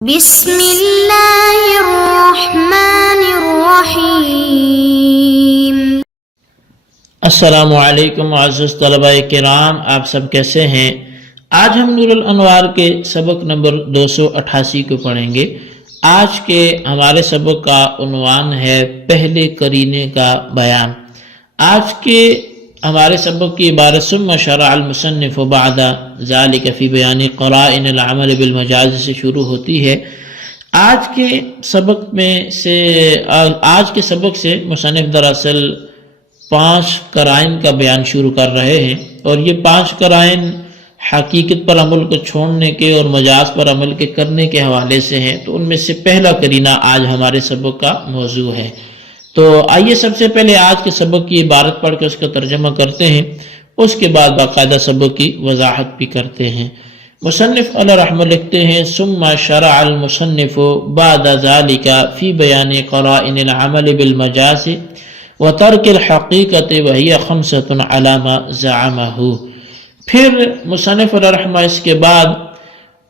بسم اللہ الرحمن الرحیم۔ السلام علیکم معزز طلباء کرام، آپ سب کیسے ہیں؟ آج ہم نور الانوار کے سبق نمبر 288 کو پڑھیں گے۔ آج کے ہمارے سبق کا عنوان ہے پہلے قرینے کا بیان۔ آج کے ہمارے سبق کی عبارت ثم شرع المصنف بعد ذلك فی بیان قرائن العمل بالمجاز سے شروع ہوتی ہے۔ آج کے سبق سے مصنف دراصل 5 قرائن کا بیان شروع کر رہے ہیں، اور یہ 5 قرائن حقیقت پر عمل کو چھوڑنے کے اور مجاز پر عمل کے کرنے کے حوالے سے ہیں، تو ان میں سے پہلا قرینہ آج ہمارے سبق کا موضوع ہے۔ تو آئیے سب سے پہلے آج کے سبق کی عبارت پڑھ کے اس کا ترجمہ کرتے ہیں، اس کے بعد باقاعدہ سبق کی وضاحت بھی کرتے ہیں۔ مصنف علیہ رحمہ لکھتے ہیں ثم شرع المصنف بعد ذلك فی بیان قرائن العمل بالمجاز وترک الحقیقت وہی 5 علی ما زعمہ۔ پھر مصنف علیہ رحمہ اس کے بعد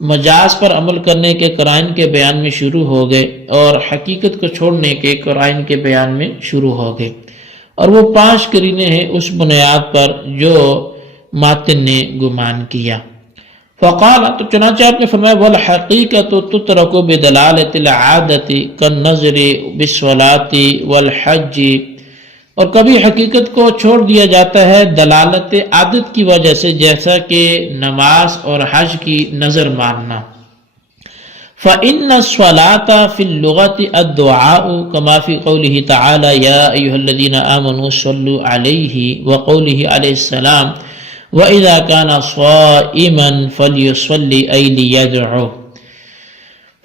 مجاز پر عمل کرنے کے قرائن کے بیان میں شروع ہو گئے اور حقیقت کو چھوڑنے کے قرائن کے بیان میں شروع ہو گئے، اور وہ 5 قرینے ہیں اس بنیاد پر جو ماتن نے گمان کیا۔ فقال، تو چنانچہ آپ نے فرمایا والحقیقت تترک بدلالت العادت کالنظر بالصلاۃ والحج، اور کبھی حقیقت کو چھوڑ دیا جاتا ہے دلالت عادت کی وجہ سے، جیسا کہ نماز اور حج کی نظر ماننا۔ فإن الصلاة في اللغة الدعاء كما في قوله تعالى يا أيها الذين آمنوا صلوا عليه وقوله عليه السلام وإذا كان صائما فليصلي أي ليدعو۔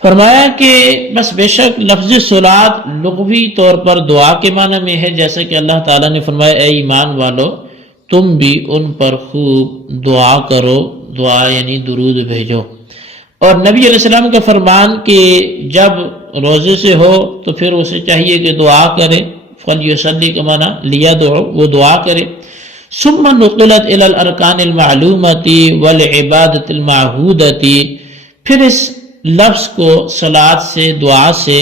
فرمایا کہ بس بے شک لفظ صلاۃ لغوی طور پر دعا کے معنی میں ہے، جیسا کہ اللہ تعالیٰ نے فرمایا اے ایمان والو تم بھی ان پر خوب دعا کرو، دعا یعنی درود بھیجو۔ اور نبی علیہ السلام کا فرمان کہ جب روزے سے ہو تو پھر اسے چاہیے کہ دعا کرے، فلیصلی کا معنی لیدعو، وہ دعا کرے۔ ثم نقلت الى الارکان المعلومۃ والعبادۃ المعہودۃ، پھر اس لفظ کو صلاۃ سے، دعا سے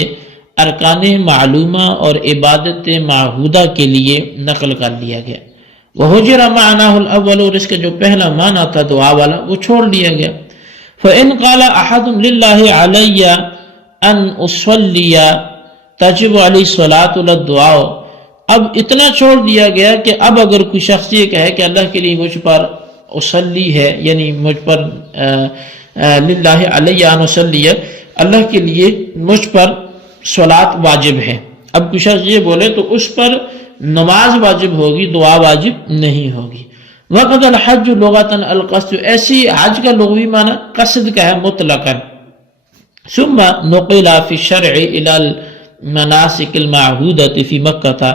ارکان معلومہ اور عبادت معہودہ کے لیے نقل کر لیا گیا۔ وحجر معناہ الاول، اور اس کا جو پہلا معنی تھا دعا والا وہ چھوڑ دیا گیا۔ فإن قال أحد لله علي أن أصلي تجب علي الصلاة للدعاء، اب اتنا چھوڑ دیا گیا کہ اب اگر کوئی شخص یہ کہے کہ اللہ کے لیے مجھ پر اصلی ہے، یعنی مجھ پر للہ علی ان اصلی، اللہ کے لیے مجھ پر صلاۃ واجب ہے، اب کوئی شخص یہ بولے تو اس پر نماز واجب ہوگی، دعا واجب نہیں ہوگی۔ وقت الحج لغتاً القصد، ایسی حج کا لغوی معنی قصد کا ہے مطلقاً۔ ثم نقل فی الشرع الى المناسک المعہودۃ فی مکہ تھا،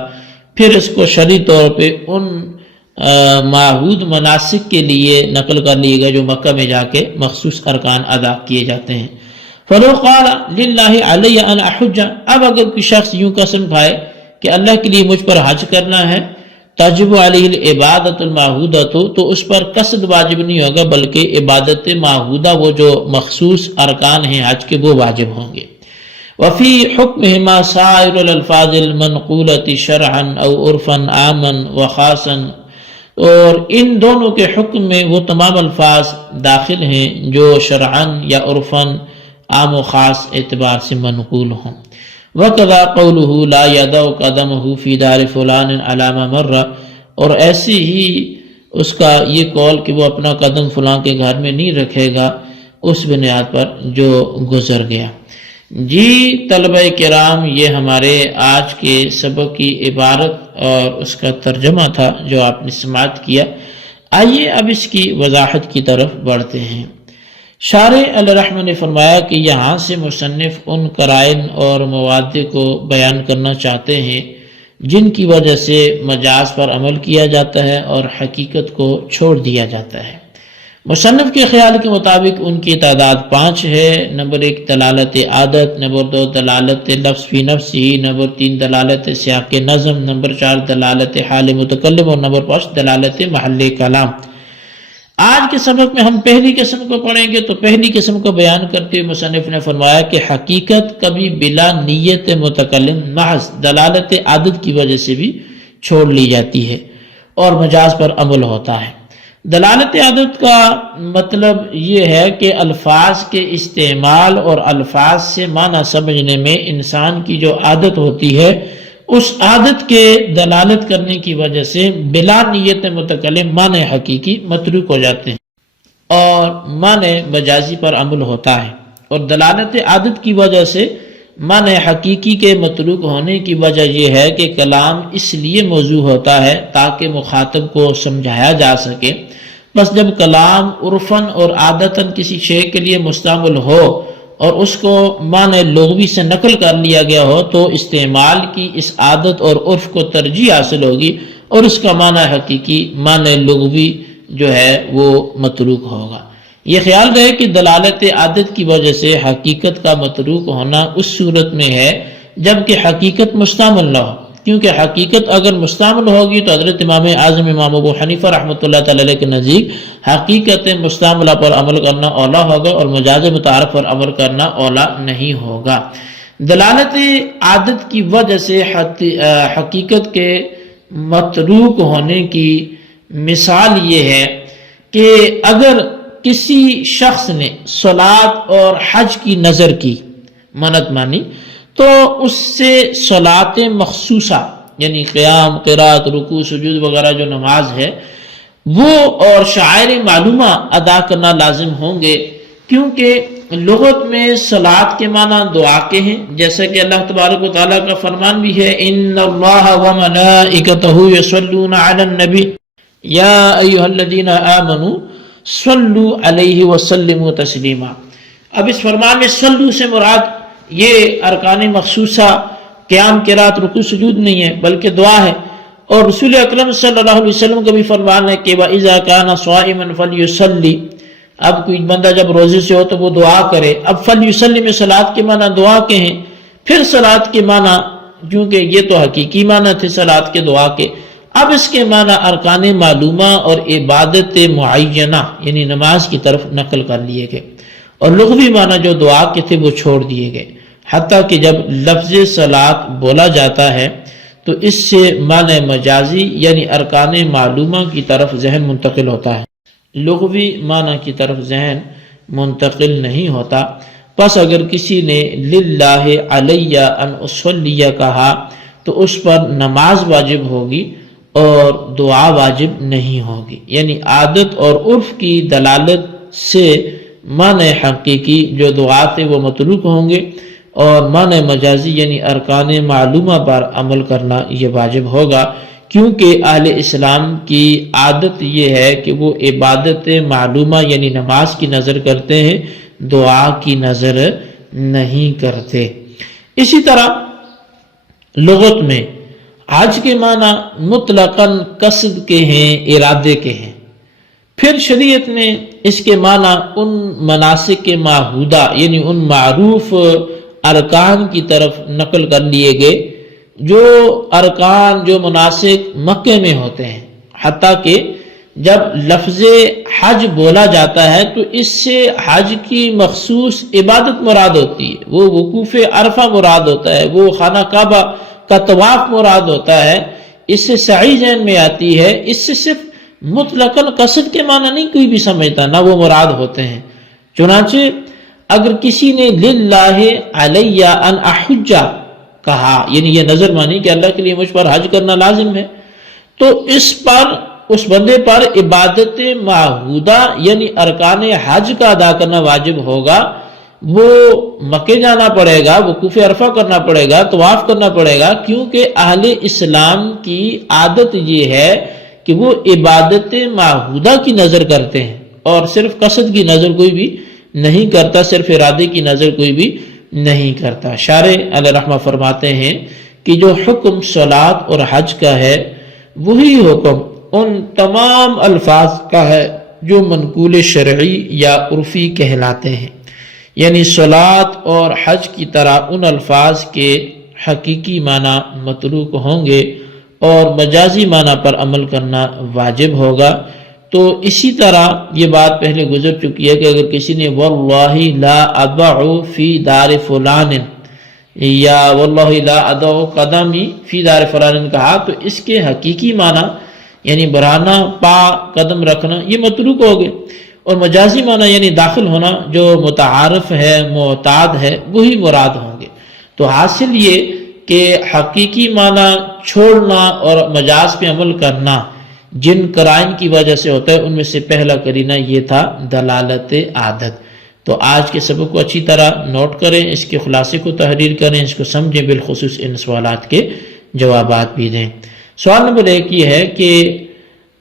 پھر اس کو شرعی طور پہ ان معہود مناسک کے لیے نقل کر لیے گئے جو مکہ میں جا کے مخصوص ارکان ادا کیے جاتے ہیں۔ فلو قال للہ علی ان احج، اب اگر کوئی شخص یوں قسم کھائے کہ اللہ کے لیے مجھ پر حج کرنا ہے، تجب علیہ العبادۃ المعہودۃ، تو اس پر قصد واجب نہیں ہوگا بلکہ عبادت معہودہ، وہ جو مخصوص ارکان ہیں حج کے، وہ واجب ہوں گے۔ وفی حکمہما سائر الالفاظ المنقولۃ شرعا او عرفا عاما وخاصا، اور ان دونوں کے حکم میں وہ تمام الفاظ داخل ہیں جو شرعاً یا عرفاً عام و خاص اعتبار سے منقول ہوں۔ وَقَضَى قَوْلُهُ لَا يَدَعُ قَدَمَهُ فِي دَارِ فُلَانٍ عَلَى مَا مَرَّ، اور ایسی ہی اس کا یہ قول کہ وہ اپنا قدم فلاں کے گھر میں نہیں رکھے گا اس بنیاد پر جو گزر گیا۔ جی طلبہ کرام، یہ ہمارے آج کے سبق کی عبارت اور اس کا ترجمہ تھا جو آپ نے سماعت کیا۔ آئیے اب اس کی وضاحت کی طرف بڑھتے ہیں۔ شارح علیہ رحمہ نے فرمایا کہ یہاں سے مصنف ان قرائن اور مواد کو بیان کرنا چاہتے ہیں جن کی وجہ سے مجاز پر عمل کیا جاتا ہے اور حقیقت کو چھوڑ دیا جاتا ہے۔ مصنف کے خیال کے مطابق ان کی تعداد 5 ہے۔ نمبر 1 دلالت عادت، نمبر 2 دلالت لفظ فی نفسی، نمبر 3 دلالت سیاق نظم، نمبر 4 دلالت حال متکلم، اور نمبر 5 دلالت محل کلام۔ آج کے سبق میں ہم پہلی قسم کو پڑھیں گے، تو پہلی قسم کو بیان کرتے ہوئے مصنف نے فرمایا کہ حقیقت کبھی بلا نیت متکلم محض دلالت عادت کی وجہ سے بھی چھوڑ لی جاتی ہے اور مجاز پر عمل ہوتا ہے۔ دلالت عادت کا مطلب یہ ہے کہ الفاظ کے استعمال اور الفاظ سے معنی سمجھنے میں انسان کی جو عادت ہوتی ہے، اس عادت کے دلالت کرنے کی وجہ سے بلا نیت متکلم معنی حقیقی متروک ہو جاتے ہیں اور معنی مجازی پر عمل ہوتا ہے۔ اور دلالت عادت کی وجہ سے معنی حقیقی کے متروک ہونے کی وجہ یہ ہے کہ کلام اس لیے موضوع ہوتا ہے تاکہ مخاطب کو سمجھایا جا سکے، بس جب کلام عرفاً اور عادتاً کسی شے کے لیے مستعمل ہو اور اس کو معنی لغوی سے نقل کر لیا گیا ہو تو استعمال کی اس عادت اور عرف کو ترجیح حاصل ہوگی اور اس کا معنی حقیقی معنی لغوی جو ہے وہ متروک ہوگا۔ یہ خیال رہے کہ دلالت عادت کی وجہ سے حقیقت کا متروک ہونا اس صورت میں ہے جبکہ حقیقت مستعمل نہ ہو، کیونکہ حقیقت اگر مستعمل ہوگی تو حضرت امام اعظم امام ابو حنیفہ رحمۃ اللہ تعالی علیہ کے نزدیک حقیقت مستعملہ پر عمل کرنا اولا ہوگا اور مجاز متعارف پر عمل کرنا اولا نہیں ہوگا۔ دلالت عادت کی وجہ سے حقیقت کے متروک ہونے کی مثال یہ ہے کہ اگر کسی شخص نے صلاۃ اور حج کی نظر کی، منت مانی، تو اس سے صلاۃ مخصوصہ یعنی قیام، قرات، رکوع، سجود وغیرہ جو نماز ہے وہ اور شعائر معلومہ ادا کرنا لازم ہوں گے، کیونکہ لغت میں صلاۃ کے معنی دعا کے ہیں، جیسا کہ اللہ تبارک و تعالیٰ کا فرمان بھی ہے ان اللہ وملائکتہ یصلون علی النبی یا ایھا الذین آمنوا صلو علیہ وسلم تسلیما۔ اب اس فرمان میں صلو سے مراد یہ ارکان مخصوصہ قیام، قرات، رکوع، سجود نہیں ہے بلکہ دعا ہے، اور رسول اکرم صلی اللہ علیہ وسلم کا بھی فرمان ہے کہ وَإِذَا كَانَ صَائِمًا فَلْيُصَلِّ، اب کوئی بندہ جب روزے سے ہو تو وہ دعا کرے۔ اب فَلْيُصَلِّ میں صلاۃ کے معنی دعا کے ہیں، پھر صلاۃ کے معنی کیونکہ یہ تو حقیقی معنی تھے صلاۃ کے دعا کے، اب اس کے معنی ارکان معلومہ اور عبادت معینہ یعنی نماز کی طرف نقل کر لیے گئے، اور لغوی معنی جو دعا کے تھے وہ چھوڑ دیے گئے، حتیٰ کہ جب لفظ صلاۃ بولا جاتا ہے تو اس سے معنی مجازی یعنی ارکان معلومہ کی طرف ذہن منتقل ہوتا ہے، لغوی معنی کی طرف ذہن منتقل نہیں ہوتا۔ پس اگر کسی نے للہ علی ان اصلی کہا تو اس پر نماز واجب ہوگی اور دعا واجب نہیں ہوگی، یعنی عادت اور عرف کی دلالت سے معنی حقیقی جو دعا تھے وہ متروک ہوں گے اور معنی مجازی یعنی ارکان معلومہ پر عمل کرنا یہ واجب ہوگا، کیونکہ اہل اسلام کی عادت یہ ہے کہ وہ عبادت معلومہ یعنی نماز کی نظر کرتے ہیں، دعا کی نظر نہیں کرتے۔ اسی طرح لغت میں حج کے معنی مطلقاً قصد کے ہیں، ارادے کے ہیں، پھر شریعت نے اس کے معنی ان مناسک کے معہودہ یعنی ان معروف ارکان کی طرف نقل کر لیے گئے جو ارکان جو مناسک مکے میں ہوتے ہیں، حتیٰ کہ جب لفظ حج بولا جاتا ہے تو اس سے حج کی مخصوص عبادت مراد ہوتی ہے، وہ وقوف عرفہ مراد ہوتا ہے، وہ خانہ کعبہ کا طواف مراد ہوتا ہے، اس سے سعی ذہن میں آتی ہے، اس سے صرف مطلقاً قصد کے معنی نہیں کوئی بھی سمجھتا، نہ وہ مراد ہوتے ہیں۔ چنانچہ اگر کسی نے للہ علی ان احج کہا یعنی یہ نظر مانی کہ اللہ کے لیے مجھ پر حج کرنا لازم ہے، تو اس بندے پر عبادت معہودہ یعنی ارکان حج کا ادا کرنا واجب ہوگا، وہ مکے جانا پڑے گا، وقوف عرفہ کرنا پڑے گا، طواف کرنا پڑے گا، کیونکہ اہل اسلام کی عادت یہ ہے کہ وہ عبادت معہودہ کی نظر کرتے ہیں اور صرف قصد کی نظر کوئی بھی نہیں کرتا، صرف ارادے کی نظر کوئی بھی نہیں کرتا۔ شارح علیہ رحمہ فرماتے ہیں کہ جو حکم صلاۃ اور حج کا ہے وہی حکم ان تمام الفاظ کا ہے جو منقول شرعی یا عرفی کہلاتے ہیں، یعنی صلاۃ اور حج کی طرح ان الفاظ کے حقیقی معنی متروک ہوں گے اور مجازی معنی پر عمل کرنا واجب ہوگا، تو اسی طرح یہ بات پہلے گزر چکی ہے کہ اگر کسی نے واللہ لا ادع فی دار فلان یا واللہ لا ادع قدمی فی دار فلان کہا تو اس کے حقیقی معنی یعنی برانا پا قدم رکھنا یہ متروک ہو گئے، اور مجازی معنی یعنی داخل ہونا جو متعارف ہے معتاد ہے وہی مراد ہوں گے۔ تو حاصل یہ کہ حقیقی معنی چھوڑنا اور مجاز پہ عمل کرنا جن قرائن کی وجہ سے ہوتا ہے ان میں سے پہلا قرینہ یہ تھا دلالت عادت۔ تو آج کے سبق کو اچھی طرح نوٹ کریں، اس کے خلاصے کو تحریر کریں، اس کو سمجھیں، بالخصوص ان سوالات کے جوابات بھی دیں۔ سوال نمبر 1 یہ ہے کہ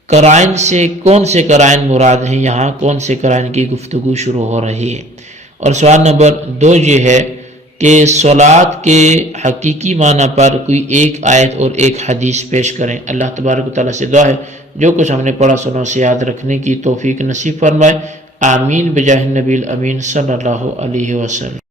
قرائن سے کون سے قرائن مراد ہیں، یہاں کون سے قرائن کی گفتگو شروع ہو رہی ہے۔ اور سوال نمبر 2 یہ ہے کہ صلاۃ کے حقیقی معنی پر کوئی ایک آیت اور ایک حدیث پیش کریں۔ اللہ تبارک و تعالیٰ سے دعا ہے جو کچھ ہم نے پڑھا سنا اسے یاد رکھنے کی توفیق نصیب فرمائے، آمین بجاہ النبی الامین صلی اللہ علیہ وسلم۔